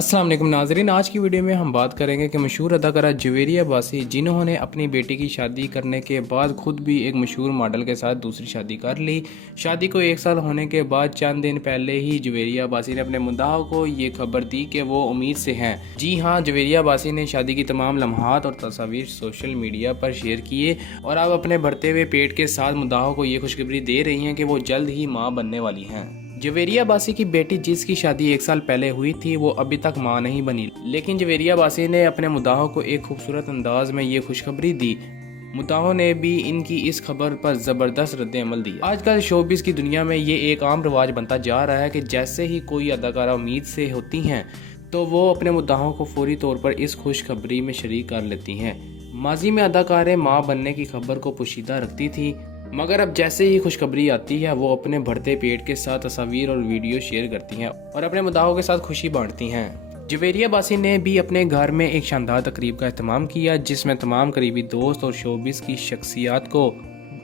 अस्सलाम वालेकुम नाज़रीन, आज की वीडियो में हम बात करेंगे कि मशहूर अदाकारा जवेरिया बासी जिन्होंने अपनी बेटी की शादी करने के बाद खुद भी एक मशहूर मॉडल के साथ दूसरी शादी कर ली। शादी को 1 साल होने के बाद चंद दिन पहले ही जवेरिया बासी ने अपने मुद्दाह को ये खबर दी कि वो उम्मीद से हैं। जी हाँ, जवेरिया बासी ने शादी की तमाम लम्हात और तस्वीर सोशल मीडिया पर शेयर किए और अब अपने बढ़ते हुए पेट के साथ मुद्दाह को ये खुशखबरी दे रही हैं कि वो जल्द ही माँ बनने वाली हैं। जवेरिया बासी की बेटी जिसकी शादी 1 साल पहले हुई थी वो अभी तक मां नहीं बनी, लेकिन जवेरिया बासी ने अपने मुद्दाहों को एक खूबसूरत अंदाज में ये खुशखबरी दी। मुद्दाहों ने भी इनकी इस खबर पर ज़बरदस्त रद्द-ए-अमल दिया। आजकल शोबिज़ की दुनिया में ये एक आम रिवाज बनता जा रहा है कि जैसे ही कोई अदाकारा उम्मीद से होती हैं तो वो अपने मुद्दाहों को फौरी तौर पर इस खुशखबरी में शरीक कर लेती हैं। माजी में अदाकारें मां बनने की खबर को पोशीदा रखती थी, मगर अब जैसे ही खुशखबरी आती है वो अपने बढ़ते पेट के साथ तस्वीर और वीडियो शेयर करती हैं और अपने मुद्दाहों के साथ खुशी बांटती हैं। जवेरिया बासी ने भी अपने घर में एक शानदार तकरीब का एहतमाम किया जिसमें तमाम करीबी दोस्त और शोबिस की शख्सियात को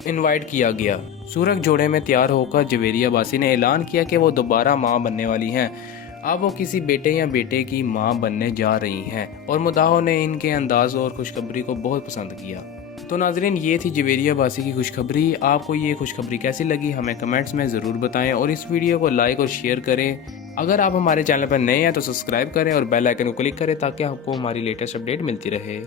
इनवाइट किया गया। सूरज जोड़े में तैयार होकर जवेरिया बासी ने ऐलान किया कि वो दोबारा मां बनने वाली हैं। अब वो किसी बेटे या बेटे की मां बनने जा रही हैं और मुद्दाहों ने इनके अंदाज और खुशखबरी को बहुत पसंद किया। तो नाजरीन, ये थी जवेरिया बासी की खुशखबरी। आपको ये खुशखबरी कैसी लगी हमें कमेंट्स में ज़रूर बताएं और इस वीडियो को लाइक और शेयर करें। अगर आप हमारे चैनल पर नए हैं तो सब्सक्राइब करें और बेल आइकन को क्लिक करें ताकि आपको हमारी लेटेस्ट अपडेट मिलती रहे।